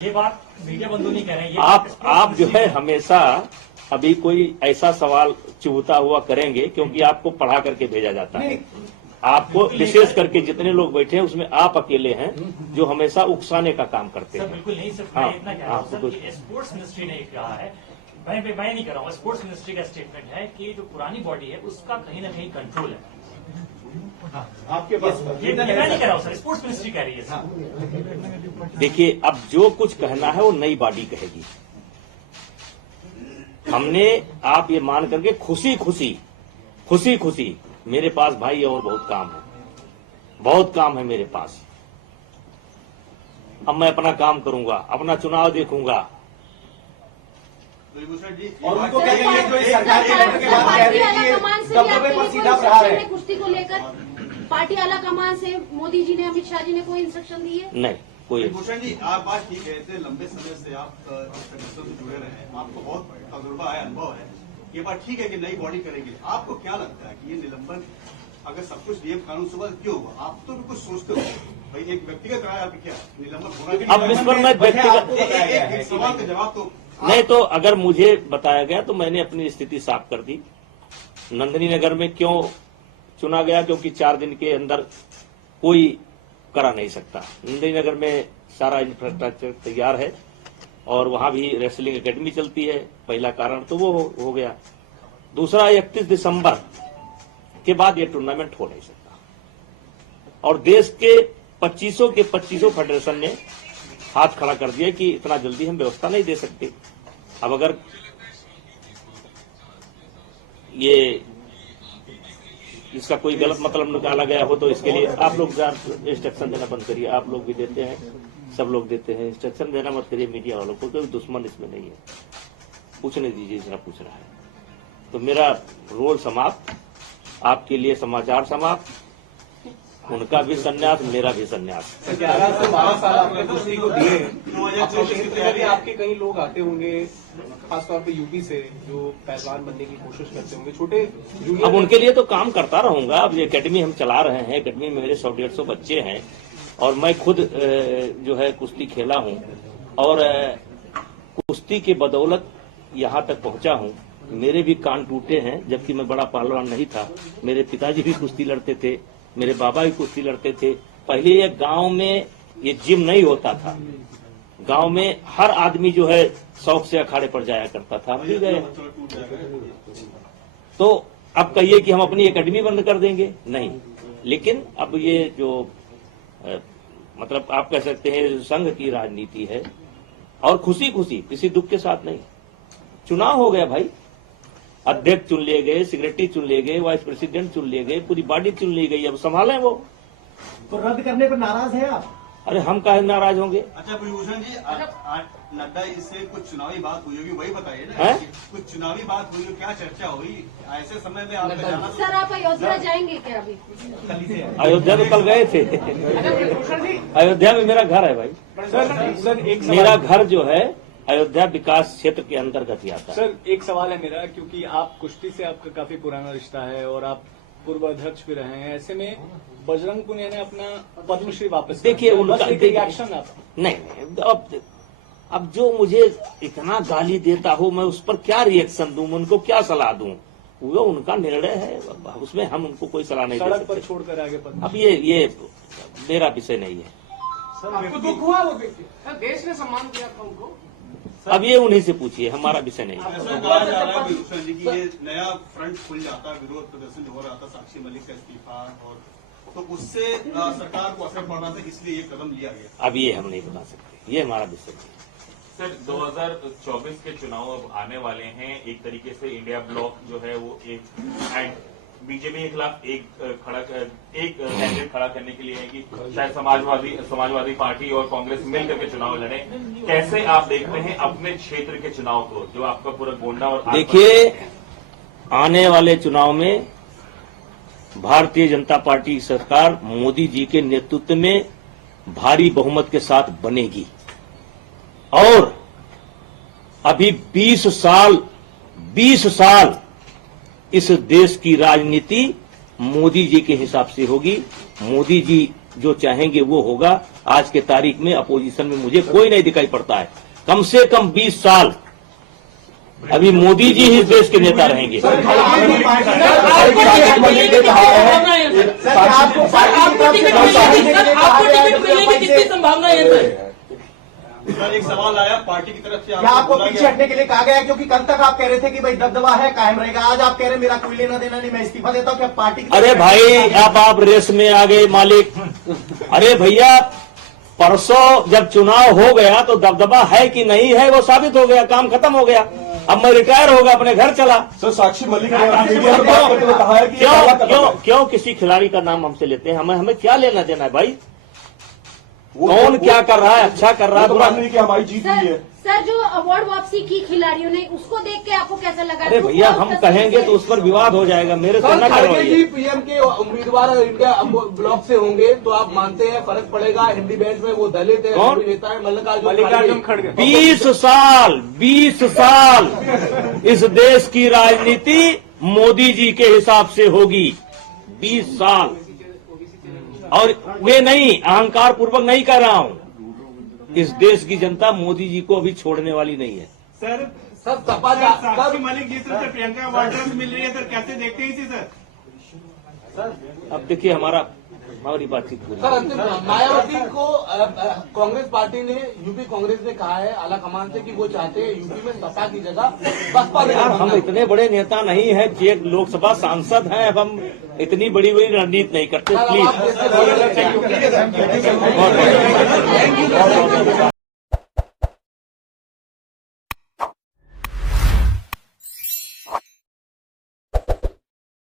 ये बात मीडिया बंधु नहीं कह रहे हैं। आप जो है हमेशा अभी कोई ऐसा सवाल चुभता हुआ करेंगे क्योंकि आपको पढ़ा करके भेजा जाता है। आपको विशेष करके जितने लोग बैठे हैं उसमें आप अकेले हैं जो हमेशा उकसाने का काम करते हैं। बिल्कुल नहीं, सिर्फ मैं इतना कह रहा हूं सर कि स्पोर्ट्स मिनिस्ट्री ने कहा है, मैं नहीं कर रहा हूँ, स्पोर्ट्स मिनिस्ट्री का स्टेटमेंट है कि जो पुरानी बॉडी है उसका कहीं ना कहीं कंट्रोल है। आपके पास ये मैं नहीं कह रहा हूँ सर, स्पोर्ट्स मिनिस्ट्री कह रही है सर। देखिए, अब जो कुछ कहना है वो नई बॉडी कहेगी। हमने आप ये मान करके खुशी खुशी मेरे पास भाई और बहुत काम है मेरे पास। अब मैं अपना काम करूंगा, अपना चुनाव देखूंगा। और उनको कह रही है जो सरकारी के बाद कह रही है कि दबदबे पर सीधा प्रहार है। कुश्ती को लेकर पार्टी आला कमान से मोदी जी ने, अमित शाह जी ने कोई इंस्ट्रक्शन दी है? नहीं, कोई। भूषण जी, आप बात ठीक है, इतने लंबे समय से आप से जुड़े रहे हैं, आपको बहुत तजुर्बा है, अनुभव है। ये बात ठीक है कि नई बॉडी करेंगे। आपको क्या लगता है कि ये निलंबन अगर सब कुछ नियम कानून सुबह क्यों हुआ? आप तो कुछ सोचते हो भाई, एक व्यक्तिगत राय आपकी क्या निलंबन होना? अब इस पर मैं व्यक्तिगत सवाल का जवाब तो नहीं, तो अगर मुझे बताया गया तो मैंने अपनी स्थिति साफ कर दी। नंदिनी नगर में क्यों चुना गया? क्योंकि 4 दिन के अंदर कोई करा नहीं सकता। नंदिनी नगर में सारा इंफ्रास्ट्रक्चर तैयार है और वहां भी रेसलिंग एकेडमी चलती है। पहला कारण तो वो हो गया। दूसरा, 31 दिसंबर के बाद ये टूर्नामेंट हो नहीं सकता और देश के 25 के 25 फेडरेशन ने हाथ खड़ा कर दिया कि इतना जल्दी हम व्यवस्था नहीं दे सकते। अब अगर ये इसका कोई गलत मतलब निकाला गया हो तो इसके लिए आप लोग इंस्ट्रक्शन देना बंद करिए। आप लोग भी देते हैं, सब लोग देते हैं, इंस्ट्रक्शन देना मत करिए मीडिया वालों को। कोई दुश्मन इसमें नहीं है, पूछने दीजिए जरा पूछ रहा है। तो मेरा रोल समाप्त, आपके लिए समाचार समाप्त। उनका भी संन्यास, मेरा भी संन्यास। 11 से 12 साल आपने कुश्ती को दिए। 2024 में आपके कई लोग आते होंगे, खासतौर पे यूपी से, जो पहलवान बनने की कोशिश करते होंगे, छोटे जूनियर। अब उनके लिए तो काम करता रहूंगा। अब ये एकेडमी हम चला रहे हैं, एकेडमी में मेरे 100-150 बच्चे हैं और मैं खुद जो है कुश्ती खेला हूं और कुश्ती के बदौलत यहां तक पहुंचा हूं। मेरे भी कान टूटे हैं, जबकि मैं बड़ा पहलवान नहीं था। मेरे पिताजी भी कुश्ती लड़ते थे, मेरे बाबा भी कुश्ती लड़ते थे। पहले ये गांव में ये जिम नहीं होता था। गांव में हर आदमी जो है शौक से अखाड़े पर जाया करता था। भी गए तो अब कहिए कि हम अपनी एकेडमी बंद कर देंगे? नहीं, लेकिन अब ये जो मतलब आप कह सकते हैं संघ की राजनीति है और खुशी किसी दुख के साथ नहीं। चुनाव हो गया भाई, अध्यक्ष चुन लिए गए, सेक्रेटरी चुन लिए गए, वाइस प्रेसिडेंट चुन लिए गए, पूरी बॉडी चुन ली गई। अब संभालें वो। तो रद्द करने पर नाराज है आप? अरे हम काहे नाराज होंगे? अच्छा भूषण जी, नड्डा इससे कुछ चुनावी बात हुई होगी, वही बताइए ना। है? कुछ चुनावी बात हुई हो, क्या चर्चा हुई ऐसे समय में आपका जाना? सर, आप अयोध्या जाएंगे क्या अभी? अयोध्या में कल गए थे। अयोध्या में मेरा घर है भाई। मेरा घर जो है अयोध्या विकास क्षेत्र के अंतर्गत ही आता है। सर, एक सवाल है मेरा, क्योंकि आप कुश्ती से आपका काफी पुराना रिश्ता है और आप पूर्व अध्यक्ष भी रहे हैं। ऐसे में बजरंग पुनिया ने अपना पद्मश्री वापस, देखिए उनका रिएक्शन आप नहीं। अब जो मुझे इतना गाली देता हो, मैं उस पर क्या रिएक्शन दूं, उनको क्या सलाह दूं? वो उनका निर्णय है, उसमें हम उनको कोई सलाह नहीं दे सड़क सकते। पर छोड़कर आगे पद्मश्री। अब ये मेरा विषय नहीं है। आपको दुख हुआ? वो देश ने सम्मान दिया था उनको। अब ये उन्हीं से पूछिए, हमारा विषय नहीं है। ऐसा कहा जा रहा है भूषण जी कि ये नया फ्रंट खुल जाता, विरोध प्रदर्शन हो रहा था, साक्षी मलिक का इस्तीफा, और तो उससे सरकार को असर पड़ रहा था, इसलिए ये कदम लिया गया। अब ये हम नहीं बता सकते, ये हमारा विषय नहीं है। सर, 2024 के चुनाव अब आने वाले हैं। एक तरीके से इंडिया ब्लॉक जो है वो एक बीजेपी के खिलाफ एक कैंडिडेट खड़ा करने के लिए है कि शायद समाजवादी पार्टी और कांग्रेस मिलकर के चुनाव लड़े। कैसे आप देखते हैं अपने क्षेत्र के चुनाव को, जो आपका पूरा गोंडा और देखिए, आने वाले चुनाव में भारतीय जनता पार्टी की सरकार मोदी जी के नेतृत्व में भारी बहुमत के साथ बनेगी और अभी 20 साल इस देश की राजनीति मोदी जी के हिसाब से होगी। मोदी जी जो चाहेंगे वो होगा। आज के तारीख में अपोजिशन में मुझे कोई नहीं दिखाई पड़ता है। कम से कम 20 साल अभी मोदी जी ही इस देश के नेता रहेंगे। संभावना है सर, एक सवाल आया पार्टी की तरफ से क्या आपको पीछे हटने के लिए कहा गया है? क्योंकि कल तक आप कह रहे थे कि भाई दबदबा है, कायम रहेगा। आज आप कह रहे हैं मेरा कोई लेना देना नहीं, मैं इस्तीफा देता हूँ। क्या पार्टी की अरे भाई आप रेस में आ गए मालिक। अरे भैया परसों जब चुनाव हो गया तो दबदबा है कि नहीं है वो साबित हो गया, काम खत्म हो गया। अब मैं रिटायर होगा, अपने घर चला। सर साक्षी मलिक ने मीडिया में बात करते हुए कहा है कि क्यों किसी खिलाड़ी का नाम हमसे लेते हैं? हमें क्या लेना देना है भाई? कौन क्या कर रहा है, अच्छा कर रहा है, बुरा नहीं कि हमारी जीत हुई है। सर जो अवार्ड वापसी की खिलाड़ियों ने, उसको देख के आपको कैसा लगा? अरे भैया हम कहेंगे तो उस पर विवाद हो जाएगा, मेरे से न करवाइए। पीएम के उम्मीदवार इंडिया ब्लॉक से होंगे तो आप मानते हैं फर्क पड़ेगा? हिंदी बेंच में वो दलित है, कौन? नेता है मल्लिकार्जुन खड़गे। 20 साल इस देश की राजनीति मोदी जी के हिसाब से होगी। 20 साल। और वे नहीं, अहंकार पूर्वक नहीं कह रहा हूं, इस देश की जनता मोदी जी को अभी छोड़ने वाली नहीं है। सर सपा साक्षी मलिक जी से प्रियंका वाड्रा से मिल रही है सर, कैसे देखते हैं इसे सर? अब देखिए हमारी बातचीत पूरी। सर अंतिम मायावती को कांग्रेस पार्टी ने, यूपी कांग्रेस ने कहा है आला कमान से कि वो चाहते हैं यूपी में सपा की जगह बसपा में। यार हम इतने बड़े नेता नहीं है, एक लोकसभा सांसद हैं, अब हम इतनी बड़ी रणनीति नहीं करते। प्लीज।